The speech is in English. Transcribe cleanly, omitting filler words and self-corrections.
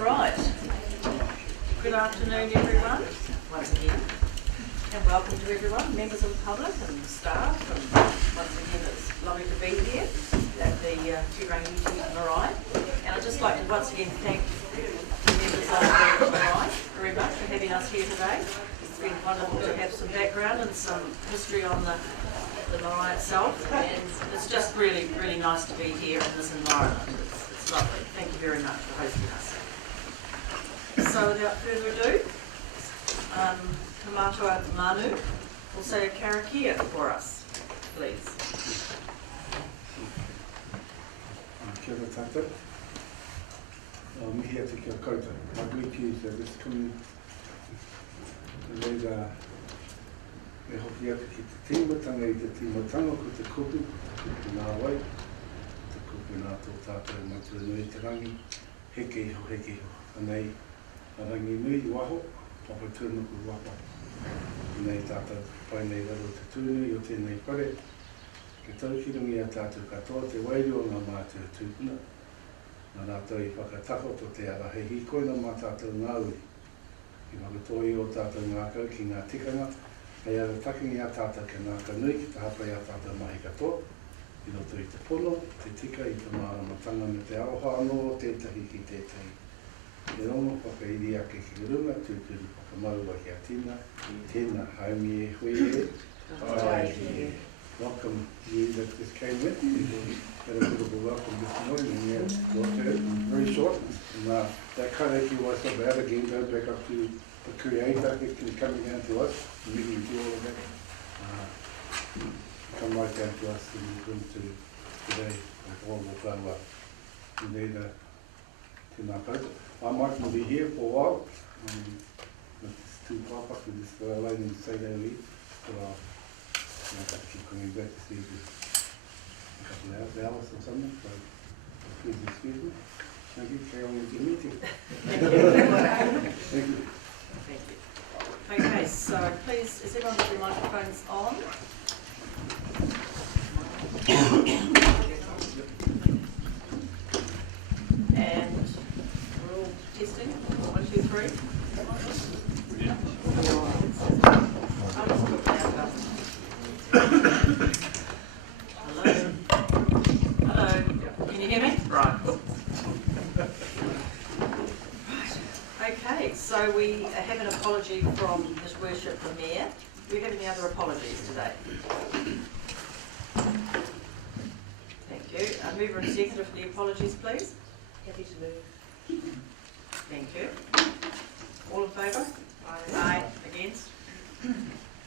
Right. Good afternoon, everyone, once again, and welcome to everyone, members of the public and staff. And once again, it's lovely to be here at the Te Rangi Marae. And I'd just like to once again thank the members of the Marae very much for having us here today. It's been wonderful to have some background and some history on the marae itself, and it's just really, really nice to be here in this environment. It's lovely. Thank you very much for hosting us. So without further ado, Kamatua Manu will say a karakia for us, please. Kia ora tātou. Mihi atu kia koutou. My greetings to this community. Reira e hoki atu ki te tīmatanga I te tīmatanga ko te kupu, ki ngā wai, te kupu nā tō tātou matua nui te rangi, heke iho, heke iho. Anei, a rangi nui waho, papa tūnuku wapa. Nei tātou pai nei raro te tūnui o tēnei whare, ke taukirungi a tātou katoa te wairi o ngā mātua tūpuna. Nā rātou I whakatako to te ara hei koina mā tātou ngāui. I whakatoi o tātou ngākau ki ngā tikanga, hei ara takingi a tātou ke ngākau nui ki te hapai a tātou mahi katoa. I roto I te pono, te tika I te māramatanga me te aoha anō o tētahi ki tētahi. E rongo whakairi ake ki runga, tūturu whakamaua ki a tīna, tēnā haumi e hui e. Ai, welcome you that just came with. Had a bit of a welcome this morning. Yeah, okay, very short. And that karaiki was so bad again, go back up to the creator, he can come down to us, and we can do all of that. Come right down to us and we're going to today, with all the flower. We need tēnā koutou. I might be here for a while. With this two papa, with this line in Sailor but I'll keep coming back to see this a couple of hours or something, so please excuse me. Thank you, carry on with your meeting. Thank you. Thank you. Thank you. Okay, so please, is everyone with their microphones on? And we're all testing. 1, 2, 3. Hello. Hello. Can you hear me? Right. Okay, so we have an apology from His Worship the Mayor. Do we have any other apologies today? Thank you. Mover and seconder for the apologies, please. Happy to move. Thank you. All in favour?